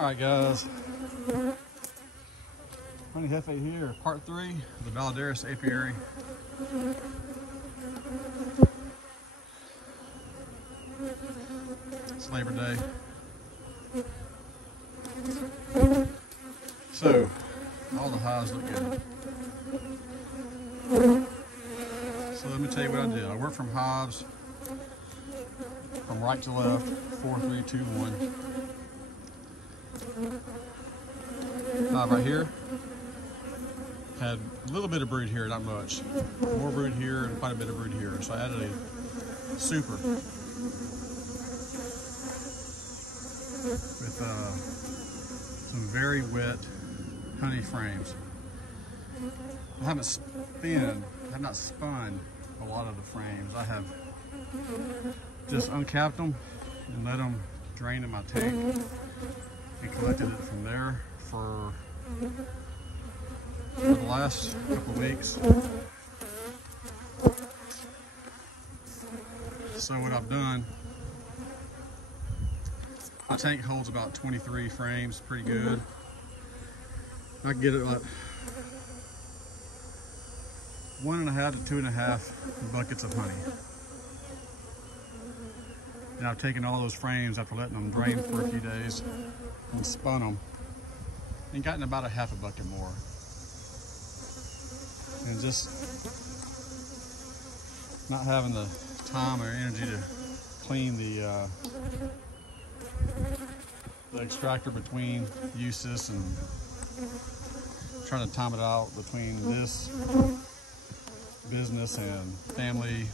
Alright guys, Honey Jefe here, part 3 of the BALDERAS apiary. It's Labor Day. So, all the hives look good. So let me tell you what I did. I worked from hives from right to left, 4, 3, 2, 1. Hive right here had a little bit of brood here, not much. More brood here and quite a bit of brood here. So I added a super with some very wet honey frames. I have not spun a lot of the frames. I have just uncapped them and let them drain in my tank and collected it from there for the last couple of weeks. So what I've done, my tank holds about 23 frames, pretty good. I can get it like 1.5 to 2.5 buckets of honey. And I've taken all those frames after letting them drain for a few days and spun them and gotten about 1/2 bucket more. And just not having the time or energy to clean the extractor between uses and trying to time it out between this business and family,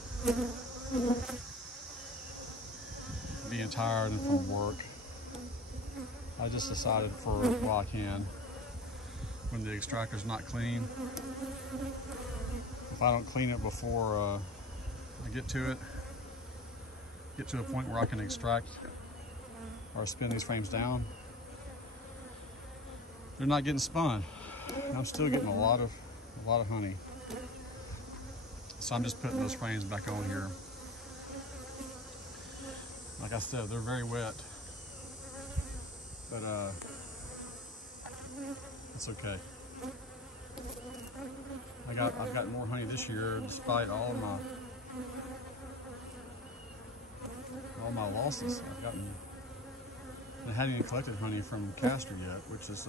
being tired and from work. I just decided for while I can, when the extractor's not clean, if I don't clean it before I get to a point where I can extract or spin these frames down, they're not getting spun. I'm still getting a lot of honey. So I'm just putting those frames back on here. Like I said, they're very wet, but it's okay. I've got more honey this year despite all my losses. I hadn't even collected honey from Castor yet, which is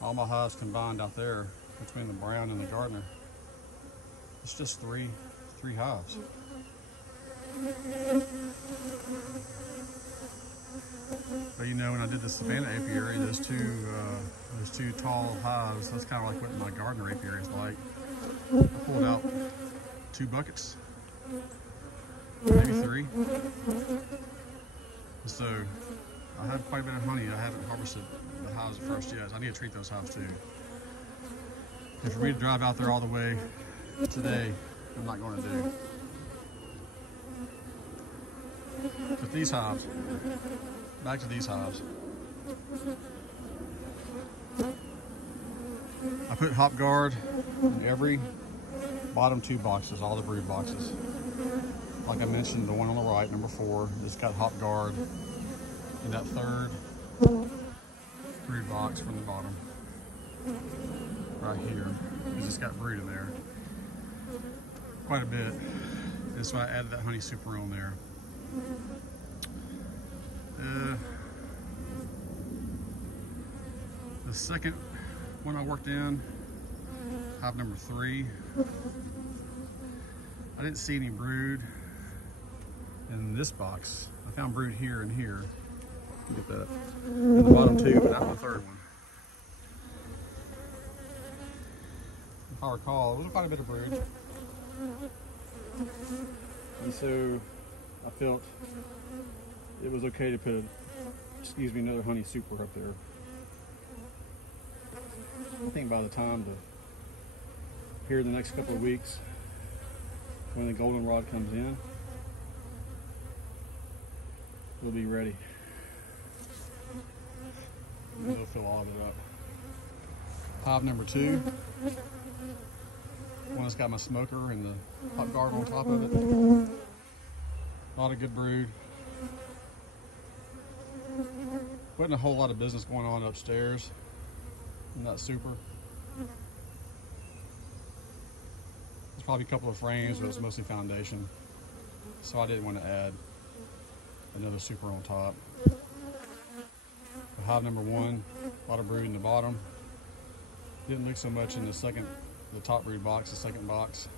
all my hives combined out there between the brown and the Gardner. It's just three hives. But you know, when I did the Savannah apiary, those two tall hives, that's kind of like what my Gardner apiary is like. I pulled out 2 buckets, maybe 3. So I have quite a bit of honey. I haven't harvested the hives at first yet. I need to treat those hives too. And for me to drive out there all the way today, I'm not going to do. But these hives, back to these hives. I put Hopguard in every bottom 2 boxes, all the brood boxes. Like I mentioned, the one on the right, number 4, it's got Hopguard in that 3rd brood box from the bottom, right here, because it's got brood in there. Quite a bit. And so I added that honey super on there. The second one I worked in, hive number 3, I didn't see any brood in this box. I found brood here and here. You get that in the bottom 2, but not in the 3rd one. If I recall, there was quite a bit of brood. And so I felt it was okay to put another honey super up there. I think by the time here in the next couple of weeks, when the goldenrod comes in, we'll be ready. We'll fill all of it up. Hive number 2, one that's got my smoker and the Hopguard on top of it. A lot of good brood. Wasn't a whole lot of business going on upstairs in that super. There's probably a couple of frames, but it's mostly foundation. So I didn't want to add another super on top. But hive number 1, a lot of brood in the bottom. Didn't look so much in the top brood box, the second box.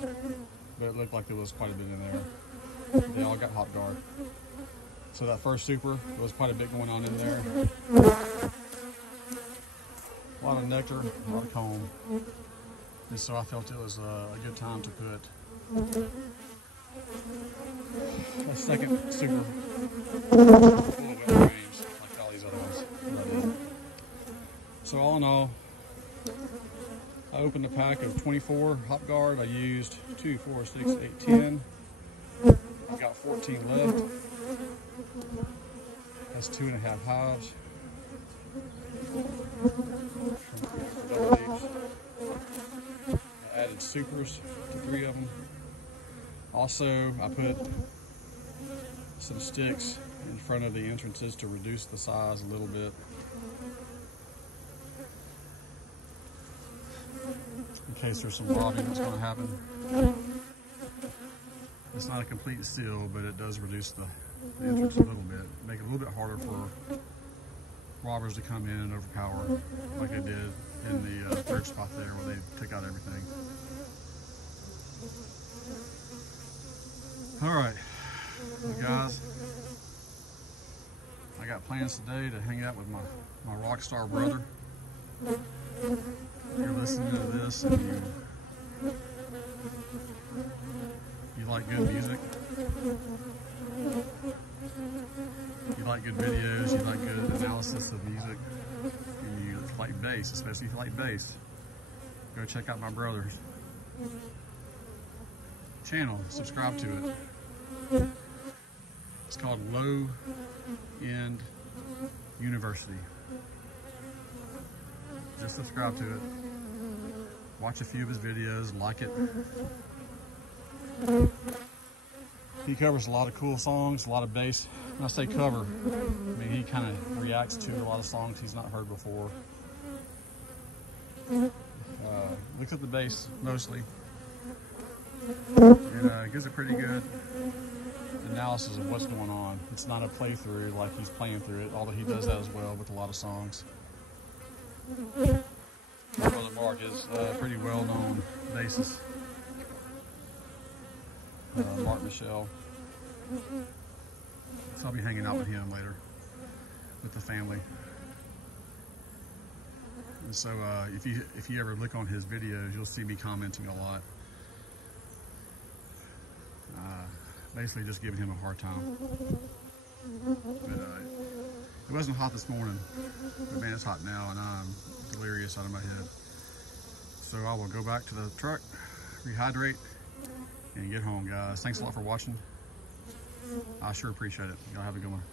But it looked like there was quite a bit in there. They all got Hopguard. So that first super, there was quite a bit going on in there. A lot of nectar, a lot of comb. And so I felt it was a good time to put a second super full of wet frames, like all these other ones. So all in all, I opened a pack of 24 Hopguard. I used 2, 4, 6, 8, 10. I've got 14 left. That's 2.5 hives. I added supers to 3 of them. Also, I put some sticks in front of the entrances to reduce the size a little bit. In case there's some robbing that's going to happen. It's not a complete seal, but it does reduce the entrance a little bit. Make it a little bit harder for robbers to come in and overpower, like they did in the third spot there where they took out everything. Alright, well guys, I got plans today to hang out with my rock star brother. You're listening to this and you like good music, you like good videos, you like good analysis of music, and you like bass, especially if you like bass, go check out my brother's channel, subscribe to it. It's called Low End University. Just subscribe to it. Watch a few of his videos, like it. He covers a lot of cool songs, a lot of bass. When I say cover, I mean he kind of reacts to a lot of songs he's not heard before. Looks at the bass mostly. And gives a pretty good analysis of what's going on. It's not a playthrough like he's playing through it, although he does that as well with a lot of songs. My brother Mark is a pretty well-known bassist. Mark Michelle. So I'll be hanging out with him later with the family. And so if you ever look on his videos, you'll see me commenting a lot. Basically just giving him a hard time. But it wasn't hot this morning, but man, it's hot now and I'm delirious out of my head. So I will go back to the truck, rehydrate, and get home, guys. Thanks a lot for watching. I sure appreciate it. Y'all have a good one.